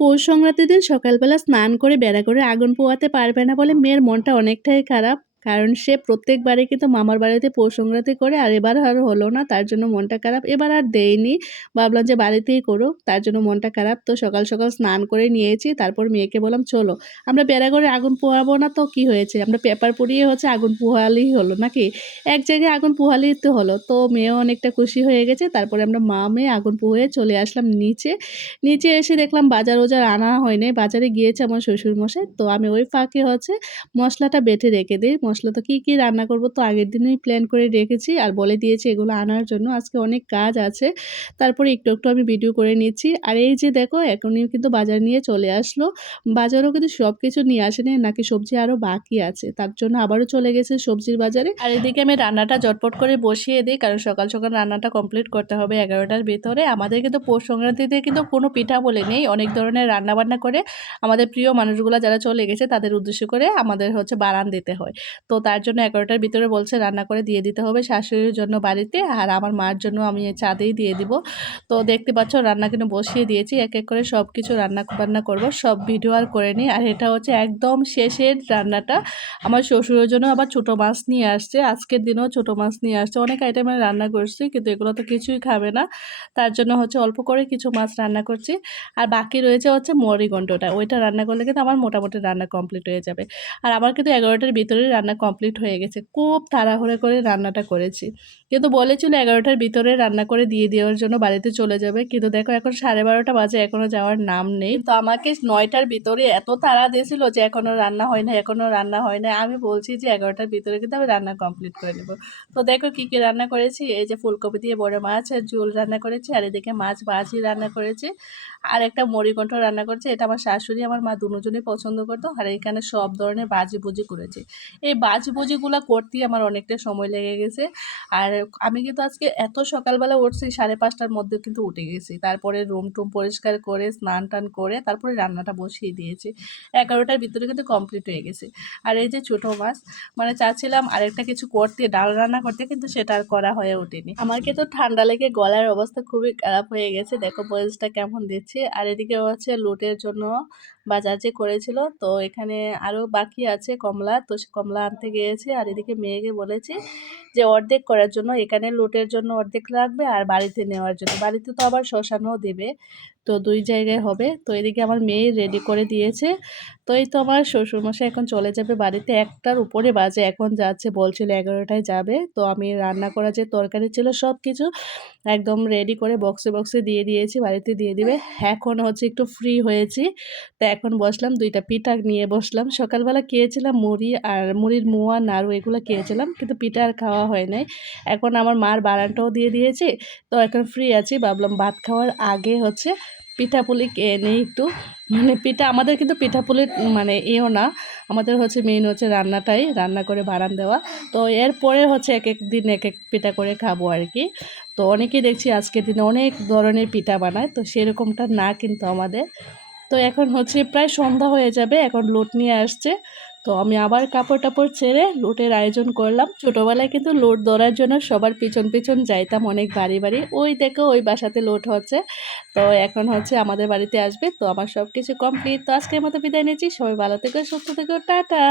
পৌষ সংক্রান্তির দিন সকালবেলা স্নান করে বেড়া করে আগুন পোহাতে পারবে না বলে মেয়ের মনটা অনেকটাই খারাপ। কারণ সে প্রত্যেকবারই কিন্তু মামার বাড়িতে পৌষ সংক্রান্তি করে, আর এবার আর হলো না, তার জন্য মনটা খারাপ। এবার আর দেয়নি, ভাবলাম যে বাড়িতেই করুক, তার জন্য মনটা খারাপ। তো সকাল সকাল স্নান করে নিয়েছি, তারপর মেয়েকে বললাম চলো আমরা বেড়া করে আগুন পোহাবো না তো কি হয়েছে, আমরা পেপার পুড়িয়ে হচ্ছে আগুন পোহালেই হলো নাকি, এক জায়গায় আগুন পোহালেই তো হলো। তো মেয়েও অনেকটা খুশি হয়ে গেছে। তারপরে আমরা মা মেয়ে আগুন পুড়িয়ে চলে আসলাম নিচে। নিচে এসে দেখলাম বাজার-ওজার আনা হয় নাই। বাজারে গিয়েছে আমার শ্বশুরমশাই। তো আমি ওই ফাঁকে হচ্ছে মসলাটা বেটে রেখে দেই। মসলা তো কি রান্না করব তো আগের দিনই প্ল্যান করে রেখেছি আর বলে দিয়েছি এগুলো আনার জন্য। আজকে অনেক কাজ আছে। তারপরে একটু, একটু আমি ভিডিও করে নিচ্ছি। আর এই যে দেখো এখনই কিন্তু বাজার নিয়ে চলে আসলো। বাজারও কিন্তু সবকিছু নিয়ে আসেনি, নাকি সবজি আরও বাকি আছে। তার জন্য আবারও চলে গেছে সবজির বাজারে। আর এদিকে আমি রান্নাটা ঝটপট করে বসিয়ে দিই, কারণ সকাল, সকাল রান্নাটা কমপ্লিট করতে হবে 11টার ভেতরে। আমাদের কিন্তু পৌষ সংক্রান্তিতে কিন্তু কোনো পিঠা বলে নেই। অনেক ধরনের রান্নাবান্না করে আমাদের প্রিয় মানুষগুলা যারা চলে গেছে তাদের উদ্দেশ্য করে আমাদের হচ্ছে বারান দিতে হয়। তো তার জন্য 11টার ভিতরে বলছে রান্না করে দিয়ে দিতে হবে শাশুড়ির জন্য বাড়িতে, আর আমার মার জন্য আমি ছাদেই দিয়ে দিব। তো দেখতে পাচ্ছ রান্না কিন্তু বসিয়ে দিয়েছি। এক, এক করে সব কিছু রান্না করব। সব ভিডিও আর করে নিই। আর এটা হচ্ছে একদম শেষের রান্নাটা। আমার শ্বশুরের জন্য আবার ছোটো মাছ নিয়ে আসছে। আজকের দিনেও ছোটো মাছ নিয়ে আসছে। অনেক আইটেমের রান্না করছি, কিন্তু এগুলো তো কিছুই খাবে না। তার জন্য হচ্ছে অল্প করে কিছু মাছ রান্না করছি। আর বাকি রয়েছে হচ্ছে মরিগন্ডটা। ওইটা রান্না করলে কিন্তু আমার মোটামুটি রান্না কমপ্লিট হয়ে যাবে। আর আমার কিন্তু 11টার ভিতরেই রান্না কমপ্লিট হয়ে গেছে। খুব তাড়াহুড়ো করে রান্নাটা করেছি। কিন্তু বলেছিল 11টার ভিতরে রান্না করে দিয়ে দেওয়ার জন্য বাড়িতে চলে যাবে। কিন্তু দেখো এখন 12:30 বাজে, এখনো যাওয়ার নাম নেই। তো আমাকে 9টার ভিতরে এত তাড়া দিয়েছিল যে এখনো রান্না হয় না, এখনো রান্না হয় না। আমি বলছি যে 11টার ভিতরে কিন্তু আমি রান্না কমপ্লিট করে নেব। তো দেখো কি কি রান্না করেছি। এই যে ফুলকপি দিয়ে বড় মাছের ঝোল রান্না করেছি, আর এদিকে মাছ ভাজি রান্না করেছি, আর একটা মুড়িঘণ্ট রান্না করেছি। এটা আমার শাশুড়ি আমার মা দুজনেই পছন্দ করতো। আর এখানে সব ধরনের ভাজি ভুজি করেছি। এই ভাজি ভুজিগুলো করতেই আমার অনেকটা সময় লেগে গেছে। আর আমি কিন্তু আজকে এত সকালবেলা উঠছি, 5:30টার মধ্যে কিন্তু উঠে গেছি। তারপরে রুম টুম পরিষ্কার করে স্নান টান করে তারপরে রান্নাটা বসিয়ে দিয়েছি। 11টার ভিতরে কিন্তু কমপ্লিট হয়ে গেছে। আর এই যে ছোটো মাছ, মানে চাচ্ছিলাম আরেকটা কিছু করতে, ডাল রান্না করতে, কিন্তু সেটা আর করা হয়ে ওঠেনি। আমার কিন্তু ঠান্ডা লেগে গলার অবস্থা খুবই খারাপ হয়ে গেছে। দেখো ভয়েসটা কেমন দিচ্ছে। আর এদিকে হচ্ছে লুটের জন্য বাজার যে করেছিল, তো এখানে আরও বাকি আছে কমলা, তো সে কমলা আনতে গিয়েছে। আর এদিকে মেয়েকে বলেছি যে অর্ধেক করার জন্য, এখানে লুটের জন্য অর্ধেক লাগবে আর বাড়িতে নেওয়ার জন্য। বাড়িতে তো আবার শ্মশানও দেবে, তো 2 জায়গায় হবে। তো এদিকে আমার মেয়ে রেডি করে দিয়েছে। তো এই তো আমার শ্বশুরমশাই এখন চলে যাবে বাড়িতে, 1টার উপরে বাজে এখন যাচ্ছে, বলছিল 11টায় যাবে। তো আমি রান্না করা যে তরকারি ছিল সব কিছু একদম রেডি করে বক্সে বক্সে দিয়ে দিয়েছি, বাড়িতে দিয়ে দিবে। এখন হচ্ছে একটু ফ্রি হয়েছি, তো এখন বসলাম 2টা পিঠা নিয়ে বসলাম। সকালবেলা খেয়েছিলাম মুড়ি, আর মুড়ির মোয়া নাড়ু এগুলো খেয়েছিলাম, কিন্তু পিঠা আর খাওয়া হয় নাই। এখন আমার মার বারানটাও দিয়ে দিয়েছি, তো এখন ফ্রি আছি। ভাবলাম ভাত খাওয়ার আগে হচ্ছে পিঠাপুলি খেয়ে নিই একটু। মানে পিঠা আমাদের কিন্তু পিঠাপুলির মানে এও না, আমাদের হচ্ছে মেইন হচ্ছে রান্নাটাই, রান্না করে বারান দেওয়া। তো এরপরে হচ্ছে এক এক দিন এক এক পিঠা করে খাবো আর কি। তো অনেকেই দেখছি আজকের দিনে অনেক ধরনের পিঠা বানায়, তো সেরকমটা না কিন্তু আমাদের। তো এখন হচ্ছে প্রায় সন্ধ্যা হয়ে যাবে, এখন লুট নিয়ে আসছে। তো আমি আবার কাপড় টাপড় ছেড়ে লুটের আয়োজন করলাম। ছোটোবেলায় কিন্তু লুট ধরার জন্য সবার পিছন পিছন যাইতাম অনেক বাড়ি বাড়ি। ওই দেখো ওই বাসাতে লুট হচ্ছে। তো এখন হচ্ছে আমাদের বাড়িতে আসবে। তো আমার সব কিছু কমপ্লিট। তো আজকের মতো বিদায় নিচ্ছি। সবাই ভালো থেকো, সুস্থ থেকো, টাটা।